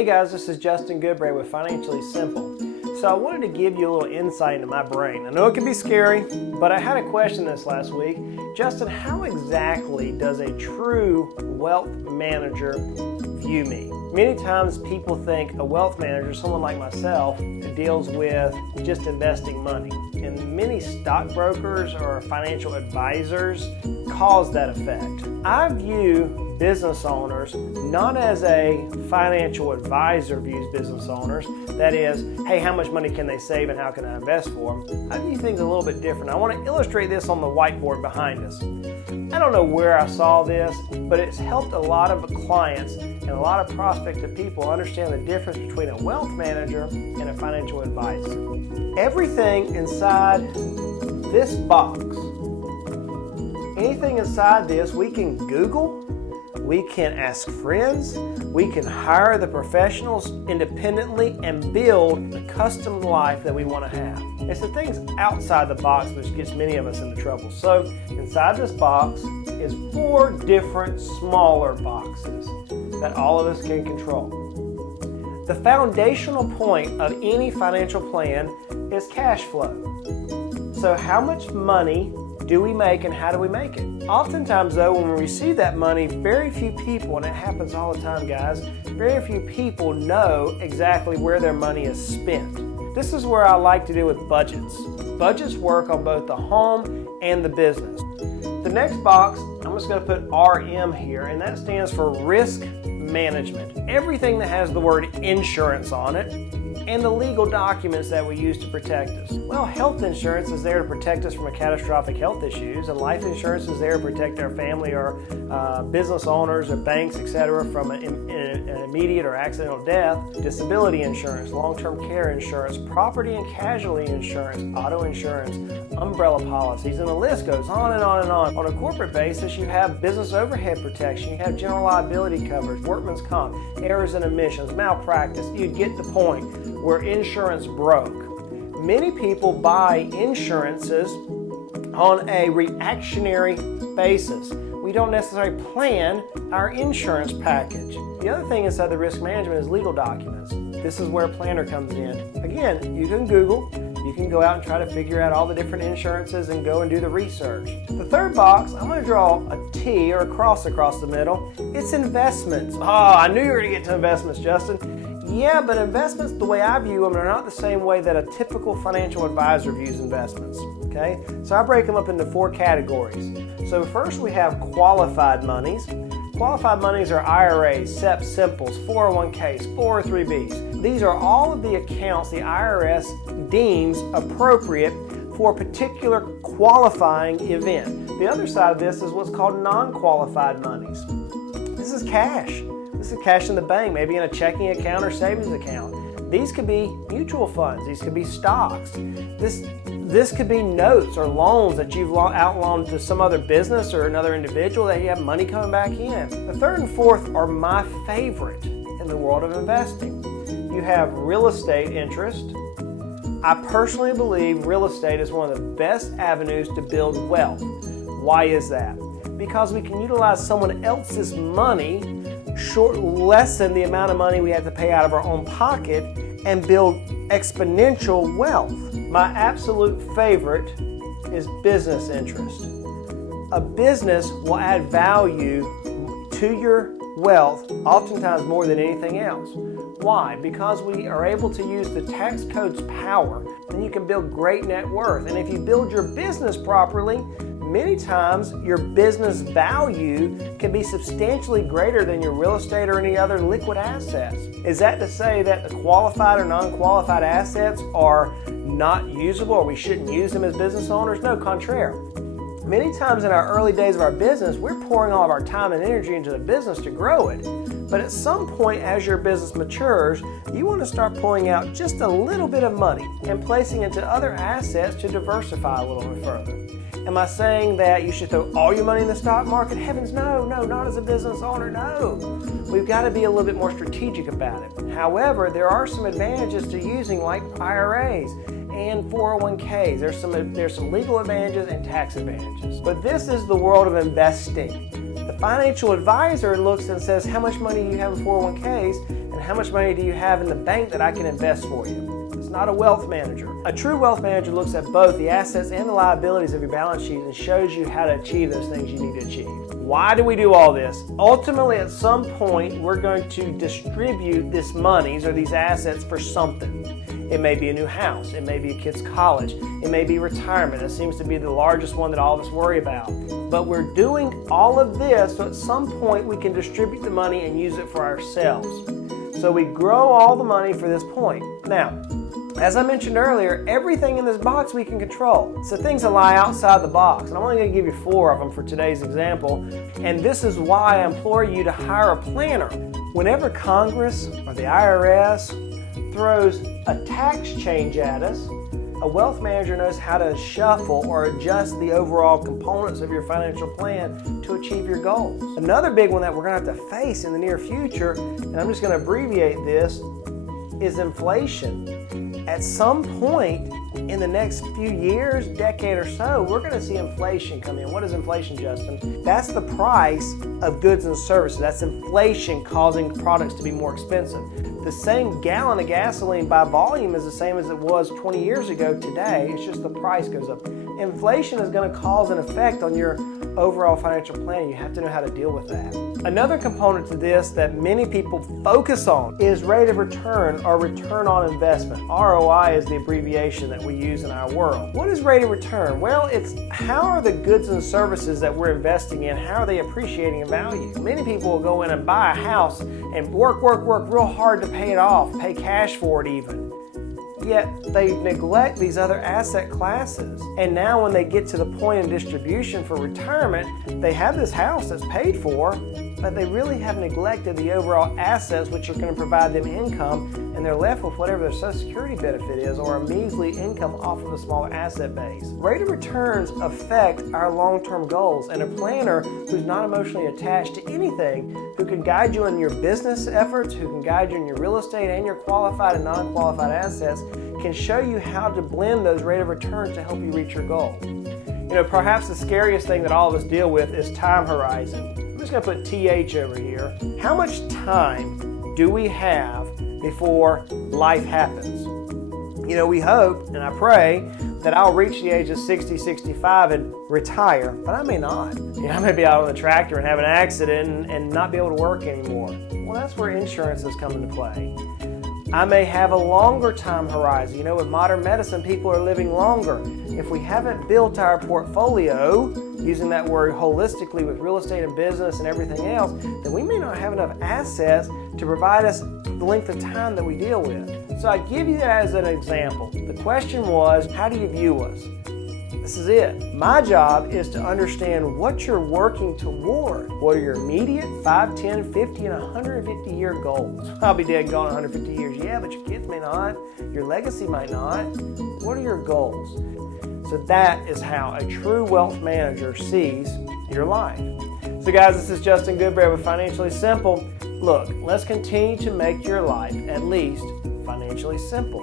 Hey guys, this is Justin Goodbray with Financially Simple. So I wanted to give you a little insight into my brain. I know it can be scary, but I had a question this last week. Justin, how exactly does a true wealth manager view me? Many times people think a wealth manager, someone like myself, deals with just investing money. And many stockbrokers or financial advisors cause that effect. I view business owners not as a financial advisor views business owners, that is, hey, how much money can they save and how can I invest for them? I view things a little bit different. I want to illustrate this on the whiteboard behind us. I don't know where I saw this, but it's helped a lot of clients and a lot of prospective people understand the difference between a wealth manager and a financial advisor. Everything inside this box, anything inside this, we can Google, we can ask friends, we can hire the professionals independently and build the custom life that we want to have. It's the things outside the box which gets many of us into trouble. So inside this box is 4 different smaller boxes that all of us can control. The foundational point of any financial plan is cash flow. So how much money do we make and how do we make it? Oftentimes though, when we receive that money, very few people, and it happens all the time guys, very few people know exactly where their money is spent. This is where I like to deal with budgets. Budgets work on both the home and the business. The next box, I'm just going to put RM here, and that stands for risk management. Everything that has the word insurance on it, and the legal documents that we use to protect us. Well, health insurance is there to protect us from catastrophic health issues, and life insurance is there to protect our family or business owners or banks, etc., from an immediate or accidental death. Disability insurance, long-term care insurance, property and casualty insurance, auto insurance, umbrella policies, and the list goes on and on and on. On a corporate basis, you have business overhead protection, you have general liability coverage, workman's comp, errors and omissions, malpractice. You get the point. Where insurance broke. Many people buy insurances on a reactionary basis. We don't necessarily plan our insurance package. The other thing inside the risk management is legal documents. This is where a planner comes in. Again, you can Google, you can go out and try to figure out all the different insurances and go and do the research. The third box, I'm going to draw a T or a cross across the middle. It's investments. Oh, I knew you were going to get to investments, Justin. Yeah, but investments, the way I view them, are not the same way that a typical financial advisor views investments, okay? So I break them up into 4 categories. So first we have qualified monies. Qualified monies are IRAs, SEPs, Simples, 401ks, 403bs. These are all of the accounts the IRS deems appropriate for a particular qualifying event. The other side of this is what's called non-qualified monies. This is cash. This is cash in the bank, maybe in a checking account or savings account. These could be mutual funds. These could be stocks. This could be notes or loans that you've outloaned to some other business or another individual that you have money coming back in. The third and fourth are my favorite in the world of investing. You have real estate interest. I personally believe real estate is one of the best avenues to build wealth. Why is that? Because we can utilize someone else's money, lessen the amount of money we have to pay out of our own pocket, and build exponential wealth. My absolute favorite is business interest. A business will add value to your wealth oftentimes more than anything else. Why? Because we are able to use the tax code's power, and you can build great net worth. And if you build your business properly, many times your business value can be substantially greater than your real estate or any other liquid assets. Is that to say that the qualified or non-qualified assets are not usable or we shouldn't use them as business owners? No, contraire. Many times in our early days of our business, we're pouring all of our time and energy into the business to grow it. But at some point as your business matures, you want to start pulling out just a little bit of money and placing into other assets to diversify a little bit further. Am I saying that you should throw all your money in the stock market? Heavens no, not as a business owner, no. We've got to be a little bit more strategic about it. However, there are some advantages to using like IRAs and 401ks. There's some legal advantages and tax advantages. But this is the world of investing. The financial advisor looks and says, how much money do you have in 401ks and And how much money do you have in the bank that I can invest for you? It's not a wealth manager. A true wealth manager looks at both the assets and the liabilities of your balance sheet and shows you how to achieve those things you need to achieve. Why do we do all this? Ultimately, at some point, we're going to distribute this monies or these assets for something. It may be a new house. It may be a kid's college. It may be retirement. It seems to be the largest one that all of us worry about. But we're doing all of this so at some point we can distribute the money and use it for ourselves. So we grow all the money for this point. Now, as I mentioned earlier, everything in this box we can control. It's the things that lie outside the box. And I'm only going to give you 4 of them for today's example. And this is why I implore you to hire a planner. Whenever Congress or the IRS throws a tax change at us, a wealth manager knows how to shuffle or adjust the overall components of your financial plan to achieve your goals. Another big one that we're going to have to face in the near future, and I'm just going to abbreviate this, is inflation. At some point in the next few years, decade or so, we're going to see inflation come in. What is inflation, Justin? That's the price of goods and services. That's inflation causing products to be more expensive. The same gallon of gasoline by volume is the same as it was 20 years ago today. It's just the price goes up. Inflation is going to cause an effect on your overall financial planning. You have to know how to deal with that. Another component to this that many people focus on is rate of return or return on investment. ROI is the abbreviation that we use in our world. What is rate of return? Well, it's how are the goods and services that we're investing in, how are they appreciating in value? Many people will go in and buy a house and work real hard to pay it off, pay cash for it even. Yet they neglect these other asset classes. And now when they get to the point in distribution for retirement, they have this house that's paid for, but they really have neglected the overall assets which are going to provide them income, and they're left with whatever their Social Security benefit is or a measly income off of a smaller asset base. Rate of returns affect our long-term goals, and a planner who's not emotionally attached to anything, who can guide you in your business efforts, who can guide you in your real estate and your qualified and non-qualified assets, can show you how to blend those rate of returns to help you reach your goal. You know, perhaps the scariest thing that all of us deal with is time horizon. I'm just going to put TH over here. How much time do we have before life happens? You know, we hope and I pray that I'll reach the age of 60, 65 and retire, but I may not. You know, I may be out on the tractor and have an accident and not be able to work anymore. Well, that's where insurance has come into play. I may have a longer time horizon. You know, with modern medicine, people are living longer. If we haven't built our portfolio, using that word holistically with real estate and business and everything else, then we may not have enough assets to provide us the length of time that we deal with. So I give you that as an example. The question was, how do you view us? This is it. My job is to understand what you're working toward. What are your immediate 5, 10, 50, and 150 year goals? I'll be dead and gone in 150 years. Yeah, but your kids may not. Your legacy might not. What are your goals? So that is how a true wealth manager sees your life. So guys, this is Justin Goodbread with Financially Simple. Look, let's continue to make your life at least financially simple.